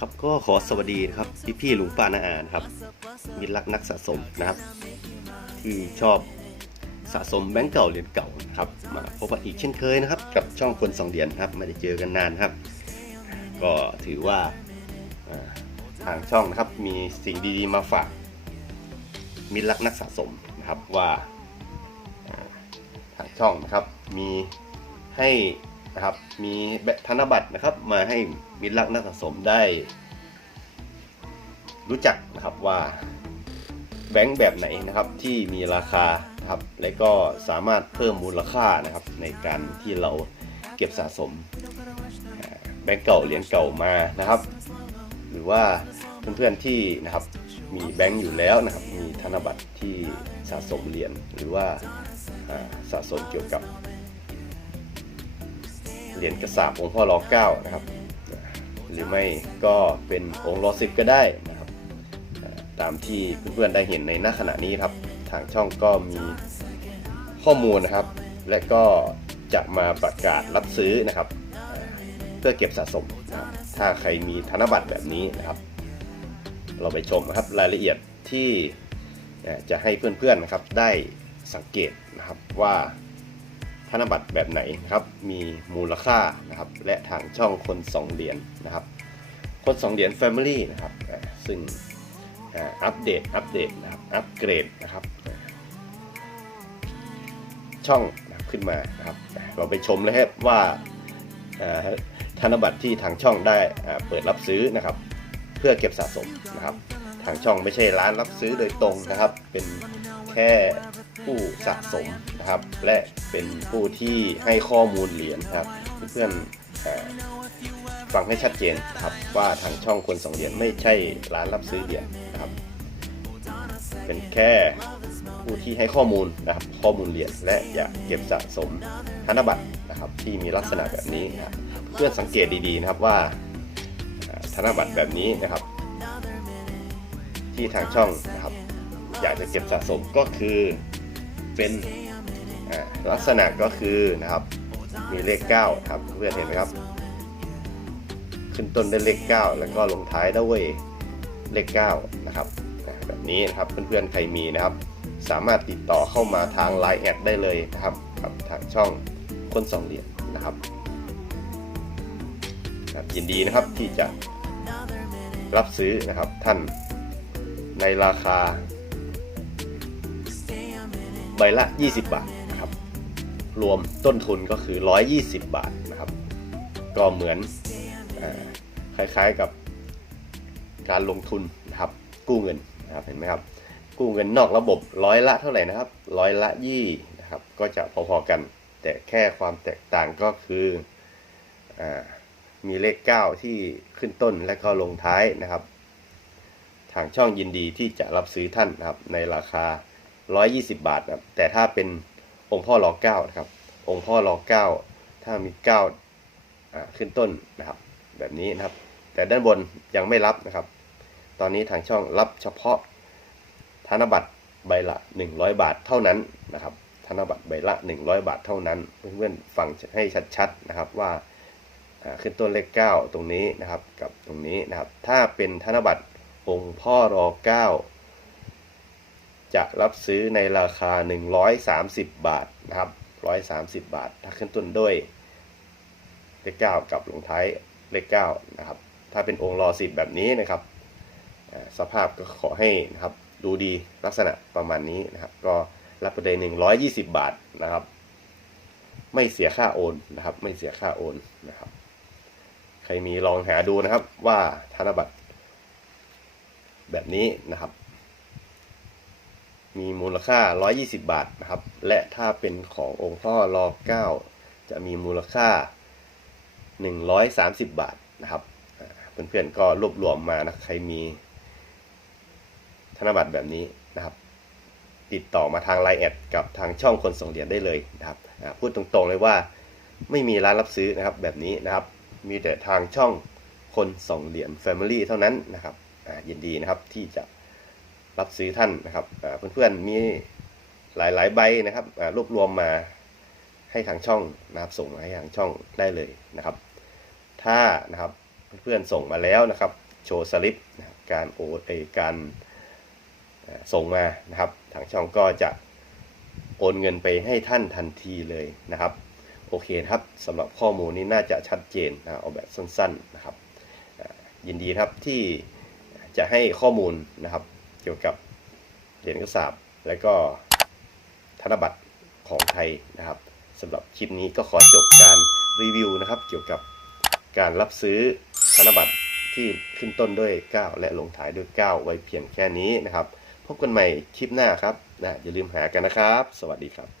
ครับก็ขอสวัสดีนะครับพี่พี่ลุงป้านาอานครับมิตรรักนักสะสมนะครับ ที่ชอบสะสมแบงก์เก่าเหรียญเก่านะครับมาพบกันอีกเช่นเคยนะครับ กับช่องคนสองเหรียญครับไม่ได้เจอกันนานครับ ก็ถือว่าทางช่องนะครับมีสิ่งดีๆมาฝากมิตรรักนักสะสมนะครับว่าทางช่องนะครับมีให้ นะครับ มีแบบธนบัตรนะครับ มาให้มิตรรักนักสะสมได้ รู้จักนะครับว่าแบงก์แบบไหนนะครับที่มีราคานะครับและก็สามารถเพิ่มมูลค่านะครับในการที่เราเก็บสะสม แบงก์เก่าเหรียญเก่ามานะครับ หรือว่าเพื่อนๆที่นะครับมีแบงก์อยู่แล้วนะครับ มีธนบัตรที่สะสมเหรียญหรือว่าสะสมเกี่ยวกับ เหรียญกระสาบองค์พ่อรอเก้านะครับ หรือไม่ก็เป็นองค์รอสิบก็ได้นะครับ ตามที่เพื่อนๆได้เห็นในหน้าขณะนี้ครับ ทางช่องก็มีข้อมูลนะครับ และก็จะมาประกาศรับซื้อนะครับ เพื่อเก็บสะสมนะครับถ้าใครมีธนบัตรแบบนี้นะครับ เราไปชมนะครับรายละเอียดที่จะให้เพื่อนๆนะครับได้สังเกตนะครับว่า ธนบัตรแบบไหนนะครับ มีมูลค่านะครับ และทางช่องคน 2 เหรียญนะครับ คน 2 เหรียญ Family นะครับ ซึ่งอ่าอัปเดต อัปเดตนะครับ อัปเกรดนะครับ ช่องขึ้นมานะครับ เราไปชมเลยครับว่าธนบัตรที่ทางช่องได้เปิดรับซื้อนะครับ เพื่อเก็บสะสมนะครับ ทางช่องไม่ใช่ร้านรับซื้อโดยตรงนะครับ เป็นแค่ ผู้สะสมนะครับ และเป็นผู้ที่ให้ข้อมูลเหรียญครับเพื่อนๆฟังให้ชัดเจนครับว่าทางช่องคนสองเหรียญไม่ใช่ร้านรับซื้อเหรียญนะครับ เป็นแค่ผู้ที่ให้ข้อมูลนะครับข้อมูลเหรียญและอยากเก็บสะสมธนบัตรนะครับที่มีลักษณะแบบนี้นะครับเพื่อนสังเกตดีๆนะครับว่าธนบัตรแบบนี้นะครับ ที่ทางช่องนะครับ อยากจะเก็บสะสมก็คือ เป็นลักษณะก็คือนะครับมีเลข 9 ครับเพื่อนเห็นไหมครับ ขึ้นต้นด้วยเลข 9 แล้วก็ลงท้ายด้วยเลข 9 นะครับแบบนี้นะครับเพื่อนๆใครมีนะครับ สามารถติดต่อเข้ามาทาง Line แอดได้เลยนะครับกับทางช่องคนสองเหรียญนะครับยินดีนะครับที่จะรับซื้อนะครับท่านในราคา ใบละ 20 บาทนะครับ รวมต้นทุนก็คือ 120 บาทนะครับ ก็เหมือนอคล้ายๆกับการลงทุนนะครับ กู้เงินนะครับเห็นไหมครับ กู้เงินนอกระบบร้อยละเท่าไหร่นะครับร้อยละยี่นะครับ ก็จะพอๆกัน แต่แค่ความแตกต่างก็คืออมีเลข 9 ที่ขึ้นต้นและก็ลงท้ายนะครับ ทางช่องยินดีที่จะรับซื้อท่านนะครับในราคา 120 บาทนะครับแต่ถ้าเป็นองค์พ่อรอเก้านะครับ องค์พ่อรอเก้าถ้ามี9อ่าขึ้นต้นนะครับ แบบนี้นะครับ แต่ด้านบนยังไม่รับนะครับ ตอนนี้ทางช่องรับเฉพาะธนบัตรใบละ 100 บาทเท่านั้นนะครับ ธนบัตรใบละ 100 บาทเท่านั้น เพื่อนๆฟังให้ชัดๆนะครับว่าขึ้นต้นเลข 9 ตรงนี้นะครับกับตรงนี้นะครับ ถ้าเป็นธนบัตรองค์พ่อรอเก้า จะรับซื้อในราคา 130 บาทนะครับ 130 บาท ถ้าขึ้นต้นด้วยเลข9กับลงท้ายเลข9นะครับ ถ้าเป็นองค์รอสิบแบบนี้นะครับ สภาพก็ขอให้นะครับดูดีลักษณะประมาณนี้นะครับ ก็รับไปเลย120บาทนะครับ ไม่เสียค่าโอนนะครับ ไม่เสียค่าโอนนะครับ ใครมีลองหาดูนะครับว่าธนบัตรแบบนี้นะครับ มีมูลค่า 120 บาทนะครับ และถ้าเป็นขององค์พ่อรอ9จะมีมูลค่า 130 บาทนะครับเพื่อนๆก็รวบรวมมานะใครมี ธนบัตรแบบนี้นะครับ ติดต่อมาทางไลน์แอดกับทางช่องคนส่งเหรียญได้เลยนะครับพูดตรงๆเลยว่าไม่มีร้านรับซื้อนะครับแบบนี้นะครับ มีแต่ทางช่องคนส่งเหรียญ Family เท่านั้นนะครับอ่ายินดีนะครับที่จะ รับซื้อท่านนะครับเพื่อนๆมีหลายๆใบนะครับรวบรวมมาให้ทางช่องนะครับ ส่งมาให้ทางช่องได้เลยนะครับ ถ้านะครับเพื่อนๆส่งมาแล้วนะครับ โชว์สลิปนะการโอนเอการส่งมานะครับ ทางช่องก็จะโอนเงินไปให้ท่านทันทีเลยนะครับ โอเคครับสำหรับข้อมูลนี้น่าจะชัดเจนนะเอาแบบสั้น ๆนะครับ ยินดีครับที่จะให้ข้อมูลนะครับ กี่ยวกับเหรียญกระสาบและก็ธนบัตรของไทยนะครับสำหรับคลิปนี้ก็ขอจบการรีวิวนะครับ เกี่ยวกับการรับซื้อธนบัตรที่ขึ้นต้นด้วย 9 และลงท้ายด้วย 9 ไว้เพียงแค่นี้นะครับ พบกันใหม่คลิปหน้าครับนะอย่าลืมหากันนะครับ สวัสดีครับ